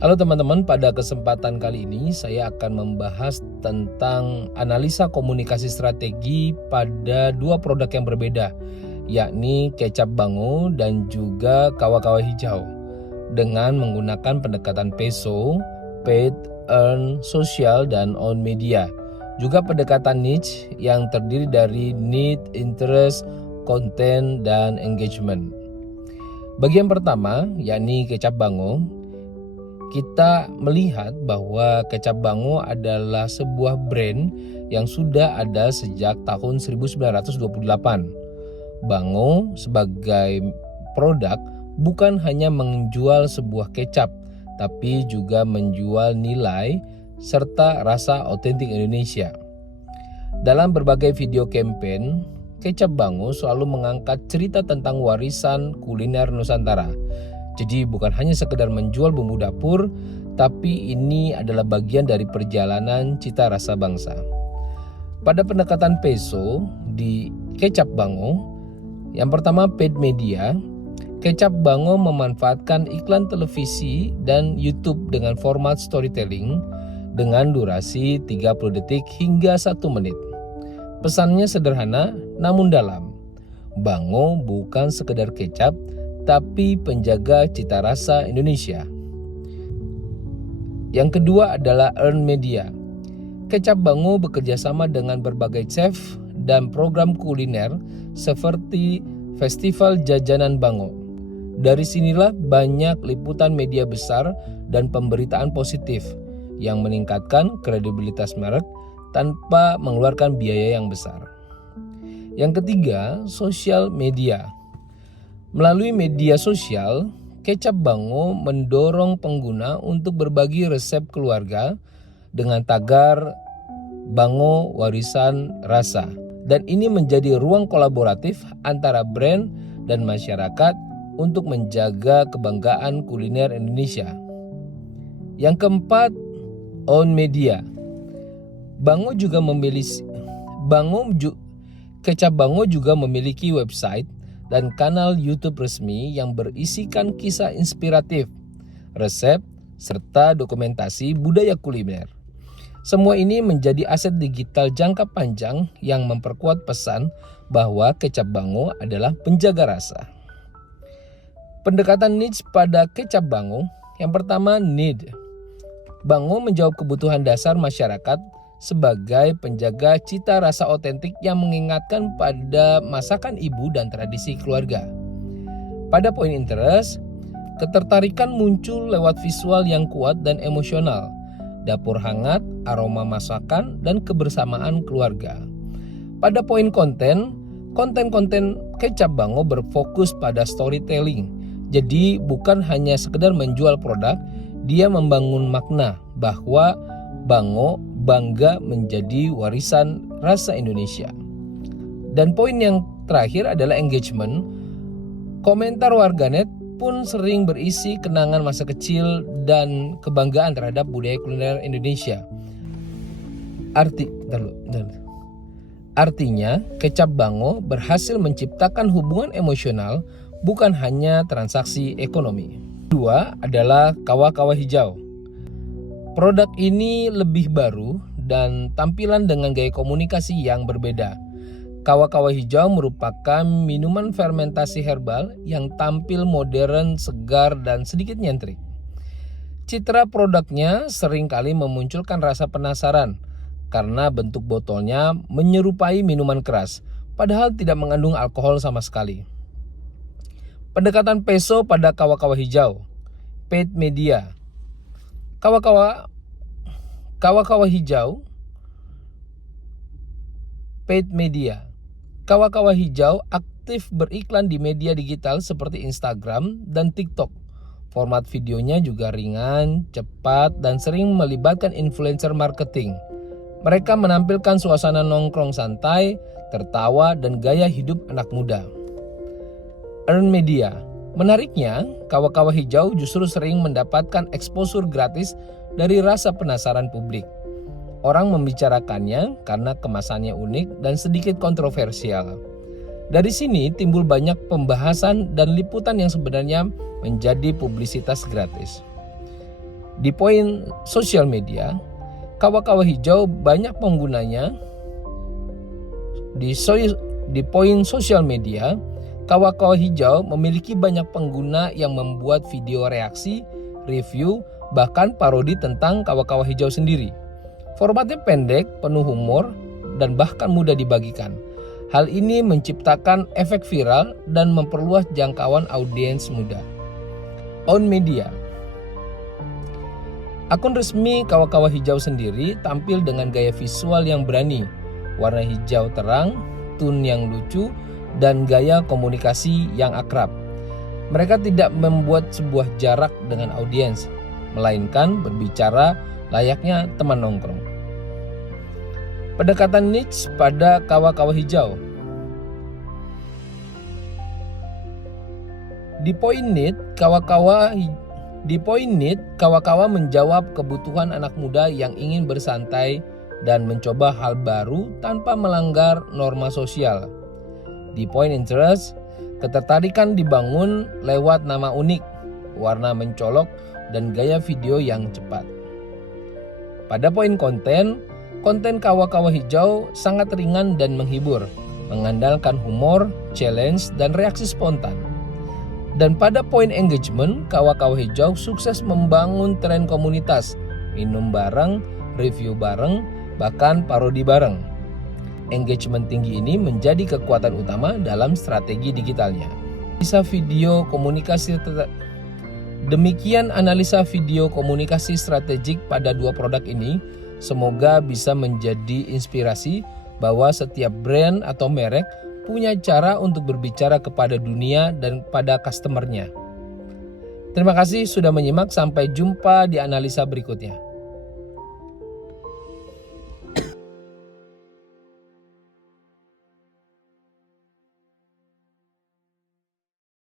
Halo teman-teman, pada kesempatan kali ini saya akan membahas tentang analisa komunikasi strategi pada dua produk yang berbeda, yakni kecap bango dan juga kawah-kawah hijau dengan menggunakan pendekatan peso, paid, earn, social, dan own media. Juga pendekatan niche yang terdiri dari need, interest, content, dan engagement. Bagian pertama, yakni kecap bango, kita melihat bahwa kecap bango adalah sebuah brand yang sudah ada sejak tahun 1928. Bango sebagai produk bukan hanya menjual sebuah kecap, tapi juga menjual nilai serta rasa otentik Indonesia. Dalam berbagai video campaign, kecap bango selalu mengangkat cerita tentang warisan kuliner Nusantara. Jadi bukan hanya sekedar menjual bumbu dapur, tapi ini adalah bagian dari perjalanan cita rasa bangsa. Pada pendekatan peso di kecap bango, yang pertama paid media, kecap bango memanfaatkan iklan televisi dan YouTube dengan format storytelling dengan durasi 30 detik hingga 1 menit. Pesannya sederhana namun dalam. Bango bukan sekedar kecap, tapi penjaga cita rasa Indonesia. Yang kedua adalah earn media. Kecap bango bekerjasama dengan berbagai chef dan program kuliner seperti Festival Jajanan Bango. Dari sinilah banyak liputan media besar dan pemberitaan positif yang meningkatkan kredibilitas merek tanpa mengeluarkan biaya yang besar. Yang ketiga, sosial media. Melalui media sosial, kecap bango mendorong pengguna untuk berbagi resep keluarga dengan tagar bango warisan rasa. Dan ini menjadi ruang kolaboratif antara brand dan masyarakat untuk menjaga kebanggaan kuliner Indonesia. Yang keempat, own media. Kecap bango juga memiliki website dan kanal YouTube resmi yang berisikan kisah inspiratif, resep, serta dokumentasi budaya kuliner. Semua ini menjadi aset digital jangka panjang yang memperkuat pesan bahwa kecap bango adalah penjaga rasa. Pendekatan niche pada kecap bango, yang pertama need. Bango menjawab kebutuhan dasar masyarakat sebagai penjaga cita rasa otentik yang mengingatkan pada masakan ibu dan tradisi keluarga. Pada poin interest, ketertarikan muncul lewat visual yang kuat dan emosional, dapur hangat, aroma masakan, dan kebersamaan keluarga. Pada poin konten kecap bango berfokus pada storytelling. Jadi bukan hanya sekedar menjual produk, dia membangun makna bahwa bango bangga menjadi warisan rasa Indonesia. Dan poin yang terakhir adalah engagement. Komentar warganet pun sering berisi kenangan masa kecil dan kebanggaan terhadap budaya kuliner Indonesia. Artinya, kecap bango berhasil menciptakan hubungan emosional, bukan hanya transaksi ekonomi. Kedua adalah kawah-kawah hijau. Produk ini lebih baru dan tampilan dengan gaya komunikasi yang berbeda. Kawah-kawah hijau merupakan minuman fermentasi herbal yang tampil modern, segar, dan sedikit nyentrik. Citra produknya seringkali memunculkan rasa penasaran karena bentuk botolnya menyerupai minuman keras, padahal tidak mengandung alkohol sama sekali. Pendekatan peso pada kawah-kawah hijau, paid media. Kawah-kawah hijau, paid media. Kawah-kawah hijau aktif beriklan di media digital seperti Instagram dan TikTok. Format videonya juga ringan, cepat, dan sering melibatkan influencer marketing. Mereka menampilkan suasana nongkrong santai, tertawa, dan gaya hidup anak muda. Earn media. Menariknya, kawah-kawah hijau justru sering mendapatkan exposure gratis dari rasa penasaran publik. Orang membicarakannya karena kemasannya unik dan sedikit kontroversial. Dari sini timbul banyak pembahasan dan liputan yang sebenarnya menjadi publisitas gratis. Di poin sosial media, kawah-kawah hijau banyak penggunanya. Di poin sosial media, kawah-kawah hijau memiliki banyak pengguna yang membuat video reaksi, review, bahkan parodi tentang kawah-kawah hijau sendiri. Formatnya pendek, penuh humor, dan bahkan mudah dibagikan. Hal ini menciptakan efek viral dan memperluas jangkauan audiens muda. On media. Akun resmi kawah-kawah hijau sendiri tampil dengan gaya visual yang berani, warna hijau terang, tone yang lucu, dan gaya komunikasi yang akrab. Mereka tidak membuat sebuah jarak dengan audiens, melainkan berbicara layaknya teman nongkrong. Pendekatan niche pada kawah-kawah hijau. Di poin niche, kawah-kawah menjawab kebutuhan anak muda yang ingin bersantai dan mencoba hal baru tanpa melanggar norma sosial. Di poin interest, ketertarikan dibangun lewat nama unik, warna mencolok, dan gaya video yang cepat. Pada poin konten kawah-kawah hijau sangat ringan dan menghibur, mengandalkan humor, challenge, dan reaksi spontan. Dan pada poin engagement, kawah-kawah hijau sukses membangun tren komunitas, minum bareng, review bareng, bahkan parodi bareng. Engagement tinggi ini menjadi kekuatan utama dalam strategi digitalnya. Demikian analisa video komunikasi strategik pada dua produk ini. Semoga bisa menjadi inspirasi bahwa setiap brand atau merek punya cara untuk berbicara kepada dunia dan pada customer-nya. Terima kasih sudah menyimak, sampai jumpa di analisa berikutnya.